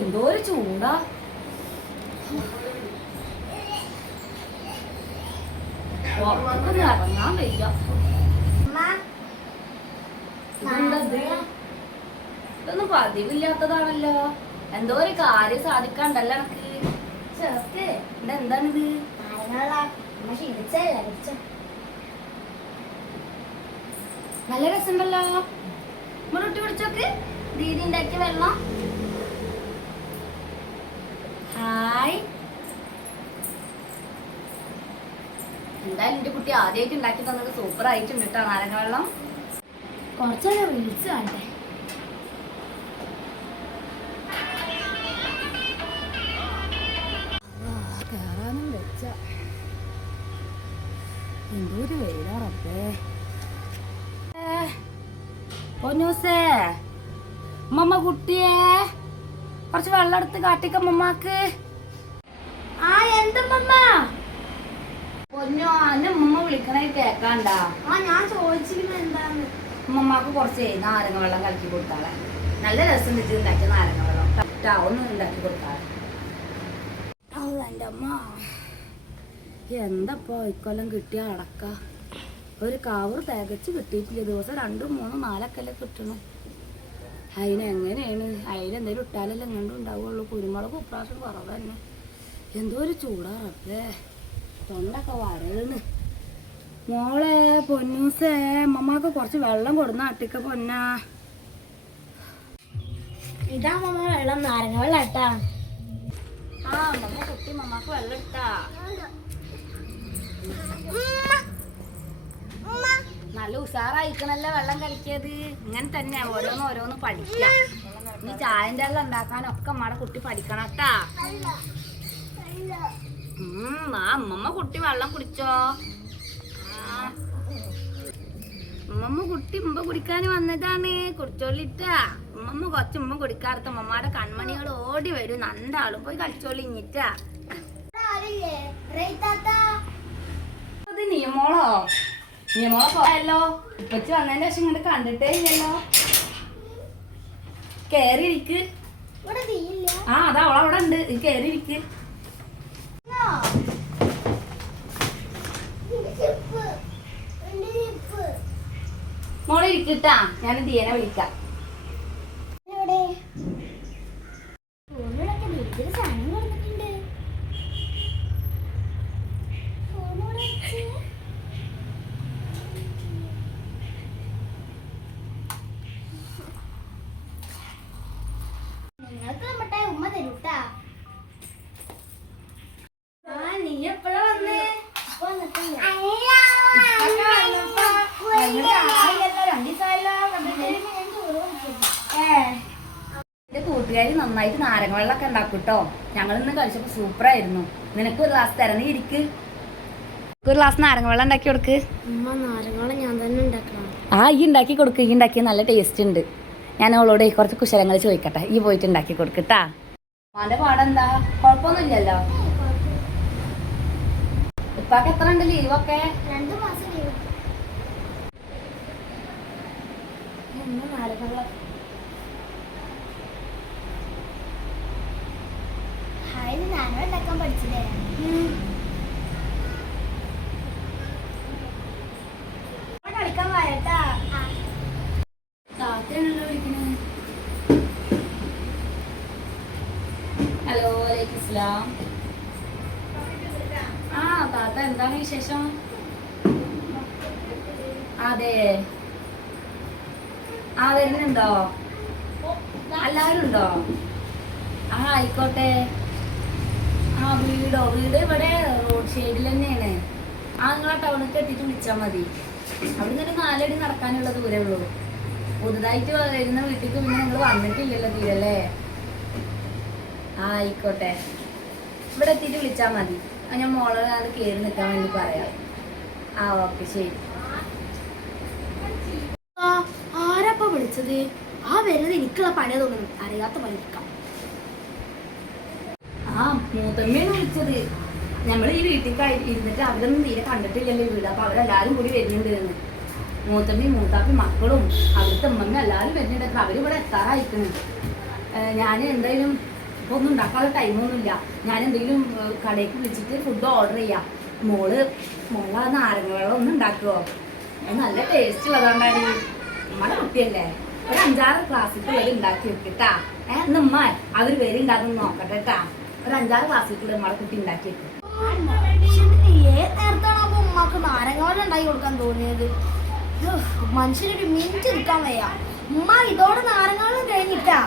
എന്തോ ഒരു ചൂടാ. ഇറങ്ങാൻ വയ്യ. ഇതൊന്നും പതിവില്ലാത്തതാണല്ലോ. എന്തോ ഒരു കാര്യം സാധിക്കാണ്ടല്ലോ എനക്ക്. ചേർക്കേ എന്താണിത്? നല്ല രസമുണ്ടല്ലോ. മുറുട്ടി പിടിച്ചോക്ക്. ദീദി ഉണ്ടാക്കിയ വെള്ളം. ഹായ്. എന്തായാലും എന്റെ കുട്ടി ആദ്യമായിട്ട് ഉണ്ടാക്കി തന്നത് സൂപ്പർ ആയിട്ടുണ്ട് കേട്ടോ നാരങ്ങ വെള്ളം. കുറച്ചേരം റീൽസ് കാണട്ടെ. കേറാനും വെച്ച എന്തോ ഒരു വെയിലാറപ്പേ. പൊന്നൂസേ, മമ്മ കുട്ടിയെ കുറച്ച് വെള്ളം എടുത്ത് കാട്ടിക്ക മമ്മാക്ക്. ആ എന്തമ്മ പൊന്നോ, അന്നെ ഉമ്മ വിളിക്കണേ കേക്കാണ്ടാ? ഞാൻ ചോദിച്ചിരുന്നു എന്താന്ന്. ഉമ്മമാക്ക് കുറച്ച് നാരങ്ങ വെള്ളം കലക്കി കൊടുത്താളെ. നല്ല രസം വെച്ച് ഉണ്ടാക്കിയ നാരങ്ങ വെള്ളം ഒന്ന് ഉണ്ടാക്കി കൊടുത്താളെ. എന്റെ അമ്മ എന്തപ്പോ ഇക്കൊല്ലം കിട്ടിയ അടക്ക. ഒരു കവർ തികച്ച് കിട്ടിയിട്ടില്ല. ദിവസം 2, 3, 4 കിട്ടണം. അതിനെങ്ങനെയാണ്? അതിലെന്തേലും ഇട്ടാലല്ലേ എങ്ങോട്ടും ഉണ്ടാവുള്ളൂ. കുരുമുളക് ഉപ്രാവശ്യം കുറവ് തന്നെ. എന്തോ ഒരു ചൂടാറപ്പേ. തൊണ്ടൊക്കെ വരണ്. മോളെ പൊന്നൂസേ, മമ്മക്ക് കുറച്ച് വെള്ളം കൊടുന്ന അട്ടിക്ക പൊന്നാ. ഇതാ മമ്മ വെള്ളം, നാരങ്ങ വെള്ളം ഇട്ടാ. ആ മമ്മ കുട്ടി മമ്മക്ക് വെള്ളം ഇട്ടാ. നല്ല ഉഷാറായിക്കണല്ലോ വെള്ളം കളിക്കിയത്. ഇങ്ങനെ തന്നെ ഓരോന്ന് പഠിക്കാം. നീ ചായന്റെ വെള്ളം ഉണ്ടാക്കാനൊക്കെ നമ്മടെ കുട്ടി പഠിക്കണട്ടാ. ആ അമ്മമ്മ കുട്ടി വെള്ളം കുടിച്ചോ? ഉമ്മമ്മ കുട്ടി മുമ്പ് കുടിക്കാൻ വന്നതാണ്. കുടിച്ചോളിട്ടാ. ഉമ്മമ്മ കുറച്ച് മുമ്പ് കുടിക്കാത്ത ഉമ്മമ്മയുടെ കൺമണികൾ ഓടി വരും. 2 ആളും പോയി കളിച്ചോളിഞ്ഞിട്ടാ. അത് നിയമോളോ? നിയമോളെ പോയല്ലോ. ഇപ്പച്ചി വന്നതിന്റെ ശേഷം ഇങ്ങോട്ട് കണ്ടിട്ടേ ഇല്ലല്ലോ. കേറിയിരിക്ക്. ആ അതാ അവളവിടെ ഉണ്ട്. കേറിയിരിക്ക്. മോളെ ഇരിക്കട്ടാ. ഞാൻ ദിയനെ വിളിക്കാം. നിങ്ങൾക്ക് നമ്മുടെ ഉമ്മ തരൂട്ടാ. നീ എപ്പോഴാ വന്നേ? എന്റെ കൂട്ടുകാരി നന്നായിട്ട് നാരങ്ങ വെള്ളമൊക്കെ ഉണ്ടാക്കൂട്ടോ. ഞങ്ങളിന്ന് കഴിച്ചപ്പോ സൂപ്പറായിരുന്നു. നിനക്ക് ഒരു ഗ്ലാസ് തരണ. ഇരിക്ക്. ഒരു ഗ്ലാസ് നാരങ്ങ വെള്ളം ഉണ്ടാക്കി കൊടുക്ക്. നാരങ്ങ വെള്ളം ഞാൻ തന്നെ ഉണ്ടാക്കണം. ആ ഈ ഉണ്ടാക്കി കൊടുക്ക്. ഈ ഉണ്ടാക്കിയ നല്ല ടേസ്റ്റ് ഉണ്ട്. ഞാൻ അവളോട് കുറച്ച് കുശലങ്ങൾ ചോദിക്കട്ടെ. ഈ പോയിട്ട് ഉണ്ടാക്കി കൊടുക്കട്ടാ. അവന്റെ പാടെന്താ? കുഴപ്പമൊന്നുമില്ലല്ലോ. ഇപ്പൊക്കെ എത്ര ഉണ്ട് ലീവൊക്കെ? 2 മാസം ലീവ്. ഉണ്ടാക്കാൻ പഠിച്ചില്ലേ? കളിക്കാൻ വരട്ടാ. താത്തയാണല്ലോ വിളിക്കുന്നത്. ഹലോ വലൈക്കും അസ്സലാം. ആ താത്ത എന്താണ് വിശേഷം? അതെ. ആ വരുന്നുണ്ടോ? എല്ലാവരും ഉണ്ടോ? ആ ആയിക്കോട്ടെ. ആ വീട് ഇവിടെ റോഡ് സൈഡിൽ തന്നെയാണ്. ആ നിങ്ങളെ ടൗണിലേക്ക് എത്തിയിട്ട് വിളിച്ചാൽ മതി. അവിടെ നിന്ന് 4 അടി നടക്കാനുള്ള ദൂരേ ഉള്ളൂ. പുതുതായിട്ട് വരുന്ന വീട്ടിലേക്ക് പിന്നെ നിങ്ങൾ വന്നിട്ടില്ലല്ലോ തീരല്ലേ? ആ ആയിക്കോട്ടെ. ഇവിടെ എത്തിയിട്ട് വിളിച്ചാൽ മതി. ഞാൻ മോളെ അത് കയറി നിൽക്കാൻ വേണ്ടി പറയാം. ആ ഓക്കെ ശരി. ആരപ്പ വിളിച്ചത്? ആ വരുന്നത് എനിക്കുള്ള പണിയാ തോന്നുന്നു. അറിയാത്ത പണിക്കാം. ആ മൂത്തമ്മയാണ് വിളിച്ചത്. നമ്മൾ ഈ വീട്ടിൽ ഇരുന്നിട്ട് അവരൊന്നും തീരെ കണ്ടിട്ടില്ലല്ലോ വീട്. അപ്പൊ അവരെല്ലാരും കൂടി വരുന്നുണ്ട്. മൂത്തമ്മയും മൂത്താപ്പി മക്കളും അവിടുത്തെ ഉമ്മയും എല്ലാവരും വരുന്നുണ്ട്. അവരിവിടെ എത്താറായിരിക്കുന്നു. ഞാൻ എന്തായാലും ഇപ്പോൾ ഒന്നും ഉണ്ടാക്കാനുള്ള ടൈമൊന്നുമില്ല. ഞാൻ എന്തെങ്കിലും കടയ്ക്ക് വിളിച്ചിട്ട് ഫുഡ് ഓർഡർ ചെയ്യാം. മോള് ആ നാരങ്ങ വെള്ളം ഒന്ന് ഉണ്ടാക്കുമോ? അത് നല്ല ടേസ്റ്റ് ഉള്ളതുകൊണ്ടാണ്. നമ്മുടെ കുട്ടിയല്ലേ, ഒരു 5-6 ക്ലാസ്സിക്കുള്ളത് ഉണ്ടാക്കി വെക്കിട്ടാ. നമ്മ അവർ വരെ ഉണ്ടാക്കുന്ന നോക്കട്ടെ കേട്ടാ. ഒരു 5-6 ക്ലാസ്സിക്കുള്ളത് നമ്മുടെ കുട്ടി ഉണ്ടാക്കി വെക്കും. ഏത് നേരത്താണ് അപ്പൊ ഉമ്മാക്ക് നാരങ്ങ വെള്ളം ഉണ്ടാക്കി കൊടുക്കാൻ തോന്നിയത്? മനുഷ്യനൊരു മിനിറ്റ് നിൽക്കാൻ വയ്യ. ഉമ്മ ഇതോടെ നാരങ്ങ വെള്ളം കഴിഞ്ഞിട്ടാ